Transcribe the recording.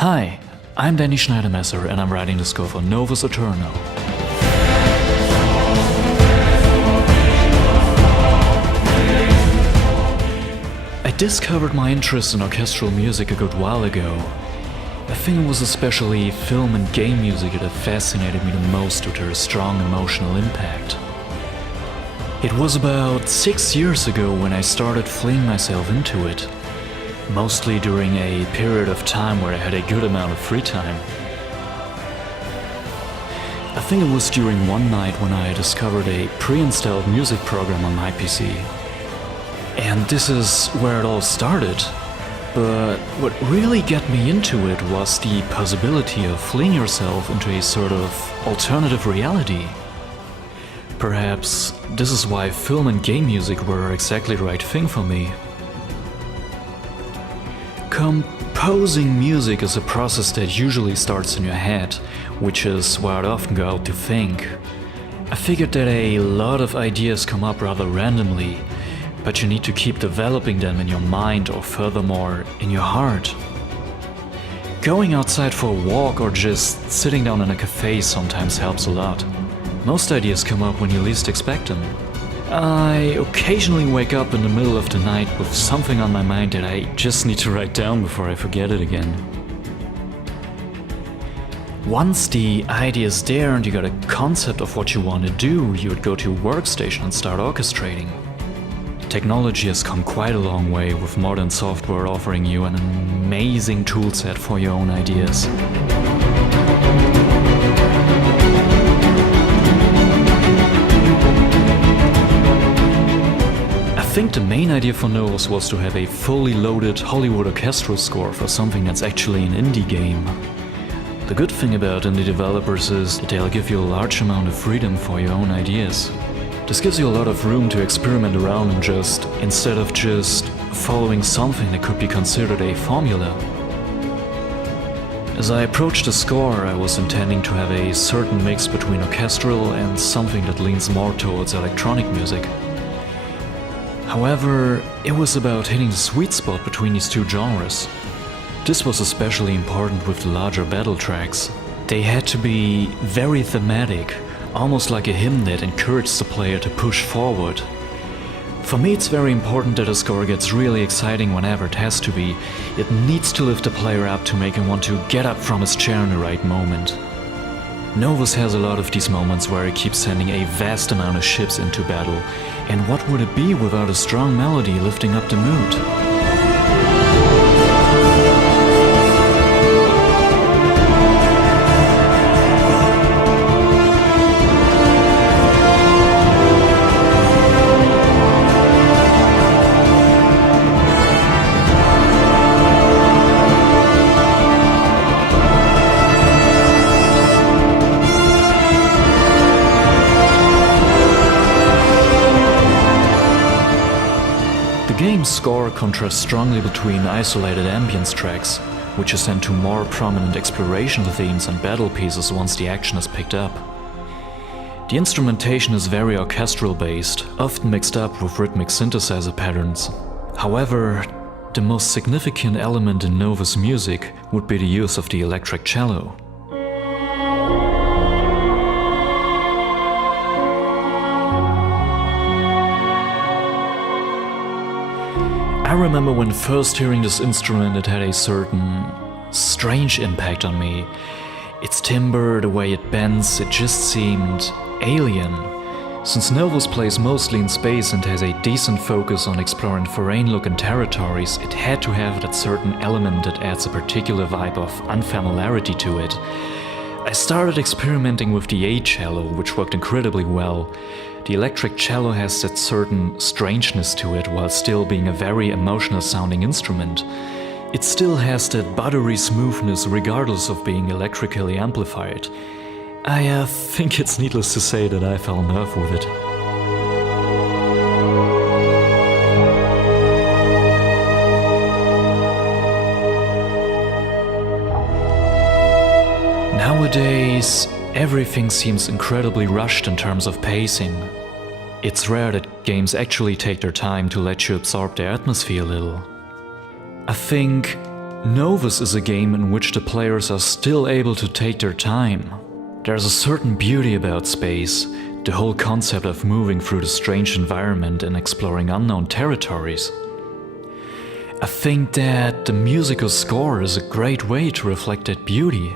Hi, I'm Denny Schneidemesser and I'm writing the score for Novus AEterno. I discovered my interest in orchestral music a good while ago. I think it was especially film and game music that fascinated me the most due to their strong emotional impact. It was about 6 years ago when I started flinging myself into it, mostly during a period of time where I had a good amount of free time. I think it was during one night when I discovered a pre-installed music program on my PC. And this is where it all started. But what really got me into it was the possibility of flinging yourself into a sort of alternative reality. Perhaps this is why film and game music were exactly the right thing for me. Composing music is a process that usually starts in your head, which is where I'd often go out to think. I figured that a lot of ideas come up rather randomly, but you need to keep developing them in your mind or furthermore, in your heart. Going outside for a walk or just sitting down in a cafe sometimes helps a lot. Most ideas come up when you least expect them. I occasionally wake up in the middle of the night with something on my mind that I just need to write down before I forget it again. Once the idea is there and you got a concept of what you want to do, you would go to your workstation and start orchestrating. Technology has come quite a long way, with modern software offering you an amazing toolset for your own ideas. I think the main idea for Novus was to have a fully loaded Hollywood orchestral score for something that's actually an indie game. The good thing about indie developers is that they'll give you a large amount of freedom for your own ideas. This gives you a lot of room to experiment around and instead of just following something that could be considered a formula. As I approached the score, I was intending to have a certain mix between orchestral and something that leans more towards electronic music. However, it was about hitting the sweet spot between these two genres. This was especially important with the larger battle tracks. They had to be very thematic, almost like a hymn that encouraged the player to push forward. For me, it's very important that a score gets really exciting whenever it has to be. It needs to lift the player up to make him want to get up from his chair in the right moment. Novus has a lot of these moments where it keeps sending a vast amount of ships into battle, and what would it be without a strong melody lifting up the mood? The game's score contrasts strongly between isolated ambience tracks, which ascend to more prominent exploration themes and battle pieces once the action is picked up. The instrumentation is very orchestral based, often mixed up with rhythmic synthesizer patterns. However, the most significant element in Novus music would be the use of the electric cello. I remember when first hearing this instrument, it had a certain strange impact on me. Its timbre, the way it bends, it just seemed alien. Since Novus plays mostly in space and has a decent focus on exploring foreign-looking territories, it had to have that certain element that adds a particular vibe of unfamiliarity to it. I started experimenting with the A-cello, which worked incredibly well. The electric cello has that certain strangeness to it while still being a very emotional sounding instrument. It still has that buttery smoothness regardless of being electrically amplified. I think it's needless to say that I fell in love with it. Nowadays, everything seems incredibly rushed in terms of pacing. It's rare that games actually take their time to let you absorb their atmosphere a little. I think Novus is a game in which the players are still able to take their time. There's a certain beauty about space, the whole concept of moving through the strange environment and exploring unknown territories. I think that the musical score is a great way to reflect that beauty.